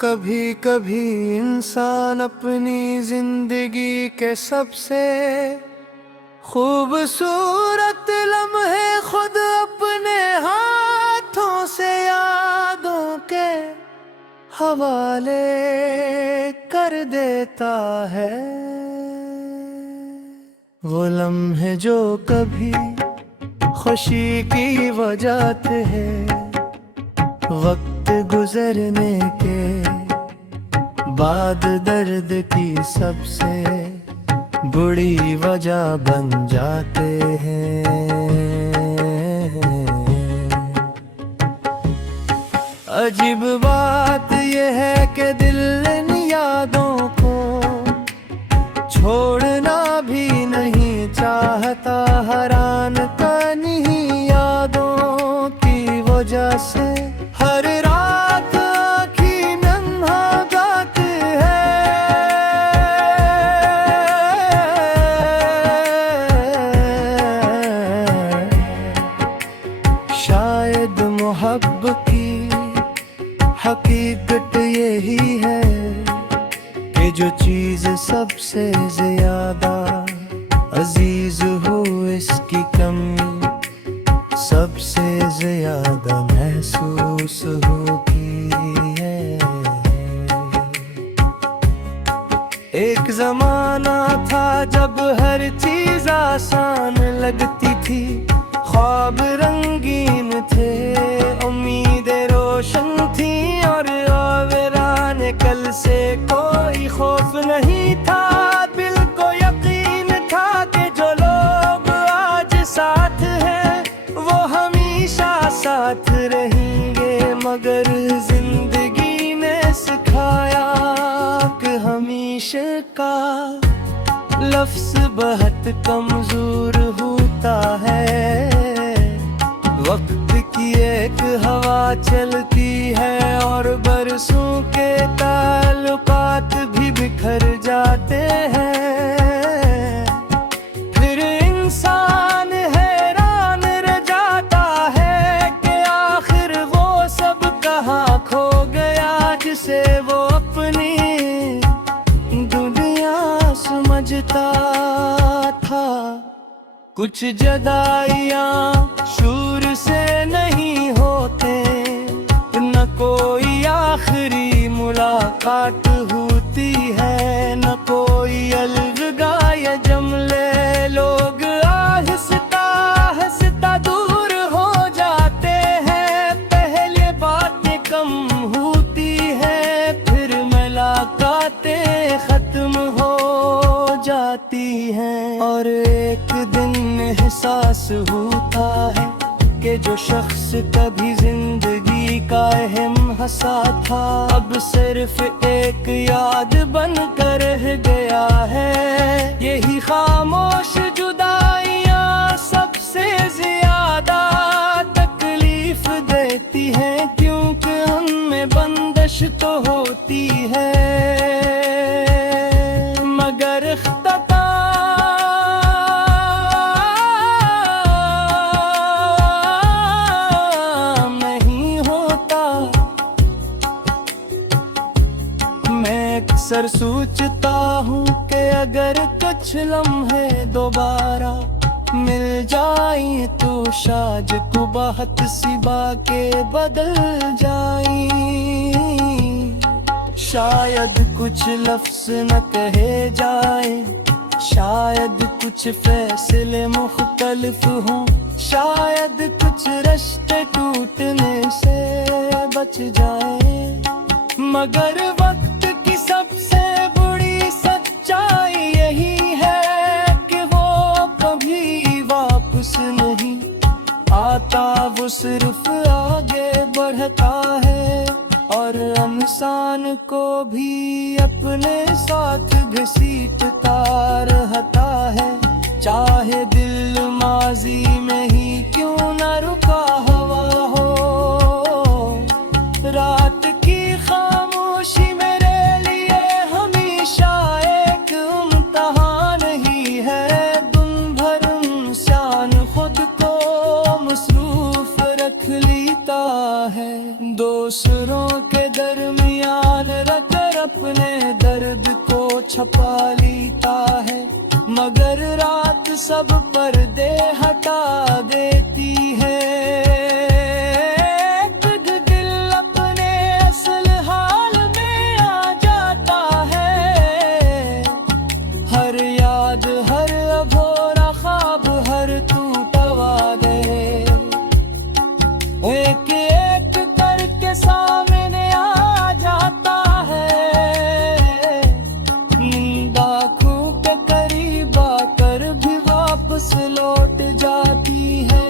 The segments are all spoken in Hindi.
कभी कभी इंसान अपनी जिंदगी के सबसे खूबसूरत लम्हे खुद अपने हाथों से यादों के हवाले कर देता है। वो लम्हे जो कभी खुशी की वजह थे, वक्त गुजरने के बाद दर्द की सबसे बुरी वजह बन जाते हैं। अजीब बात यह है कि दिल इन यादों को छोड़ना भी नहीं चाहता। हैरान कहीं यादों की वजह से हर रात आँखी नन्हा गाती है। शायद मोहब्बत की हकीकत यही है कि जो चीज़ सबसे ज्यादा अजीज हो, इसकी कमी सबसे ज्यादा महसूस होती है। एक जमाना था जब हर चीज आसान लगती थी, ख्वाब रंगीन थे, उम्मीदें रोशन थी और आवेरान कल से कोई खौफ नहीं था। दिल को यकीन था कि जो लोग आज साथ हैं वो हमेशा साथ रहेंगे, मगर जिंदगी ने सिखाया कि हमेशा का लफ्ज़ बहुत कमजोर होता है। वक्त की एक हवा चलती है और बरसों के ताल्लुकात भी बिखर जाते हैं। फिर इंसान हैरान रह जाता है कि आखिर वो सब कहाँ खो गया जिसे वो अपनी दुनिया समझता था। कुछ जुदाइयाँ शूर से नहीं होते, न कोई आखिरी मुलाकात होती है, न कोई अलविदा या जुमले। लोग आहिस्ता आहिस्ता दूर हो जाते हैं, पहले बातें कम होती है, फिर मुलाकातें खत्म हो जाती हैं। और एक दिन एहसास होता है कि जो शख्स कभी जिंदगी का अहम हिस्सा था, अब सिर्फ एक याद बन कर रह गया है। यही खामोश जुदाइयाँ सबसे ज्यादा तकलीफ देती हैं, क्योंकि उनमें बंदिश तो होती है मगर अक्सर सोचता हूँ कि अगर कुछ लम्हे दोबारा मिल जाए तो शायद को बहुत सी बातें बदल जाए। शायद कुछ लफ्ज़ न कहे जाए, शायद कुछ फैसले मुख्तलिफ हों, शायद कुछ रिश्ते टूटने से बच जाए। मगर वक्त की सबसे बड़ी सच्चाई यही है कि वो कभी वापस नहीं आता, वो सिर्फ आगे बढ़ता है। और और इंसान को भी अपने साथ घसीटता रहता है। चाहे दिल माजी में ही क्यों न रुका हुआ हो, रात की खामोशी मेरे लिए हमेशा एक इम्तिहान ही है। दिन भर इंसान खुद को मसरूफ रख लेता है, दूसरों के दरमियान रखकर अपने दर्द को छुपा लेता है। मगर रात सब पर्दे हटा देती है, खुद दिल अपने असल हाल में आ जाता है। हर याद, हर अधूरा ख्वाब, हर टूटा वादे एक एक करके सामने आ जाता है। नींद आँखों के करीब आकर भी वापस लौट जाती है,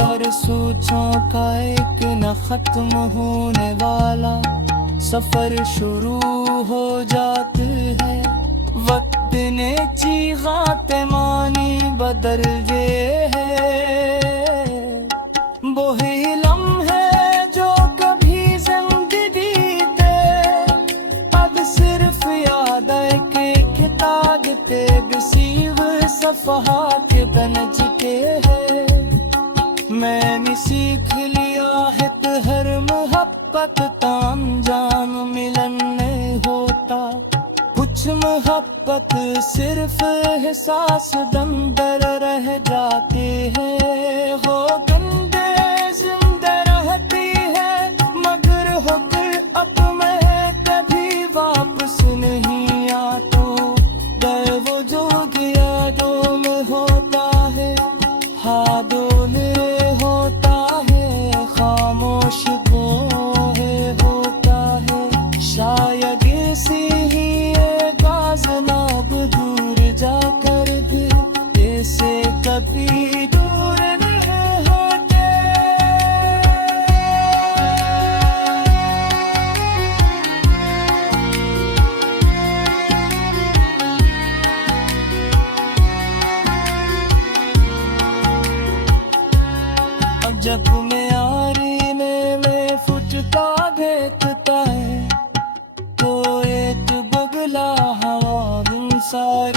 और सोचों का एक न खत्म होने वाला सफर शुरू हो जाते है। वक्त ने चीगाते मानी बदल जे है, वही लम्हे जो कभी जिंदगी थे अब सिर्फ याद के किताब के गसीब सफ़हात बन चुके हैं। मैंने सीख लिया है कि हर मोहब्बत ताम जाम मिलन नहीं होता। कुछ मोहब्बत सिर्फ एहसास दम दर रह जाते हैं। हो गंदे जिंदा रहती है मगर होकर अब मैं कभी वापस नहीं आता। वो जो यादों में होता है, हाथों में होता है, खामोश को है होता है। शायद इसी ही एक आज़नाब दूर जाकर भी ऐसे कभी दूर नहीं होते। अब जब मैं आरी में फुटता देखता है तो एक बगला हवा सारी